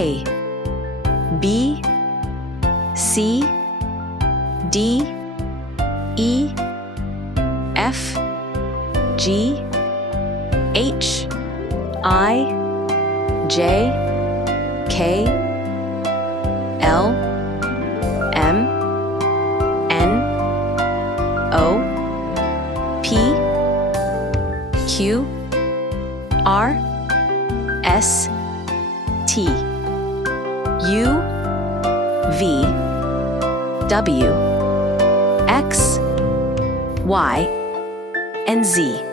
A, B, C, D, E, F, G, H, I, J, K, L, M, N, O, P, Q, R, S, T, U, V, W, X, Y, and Z.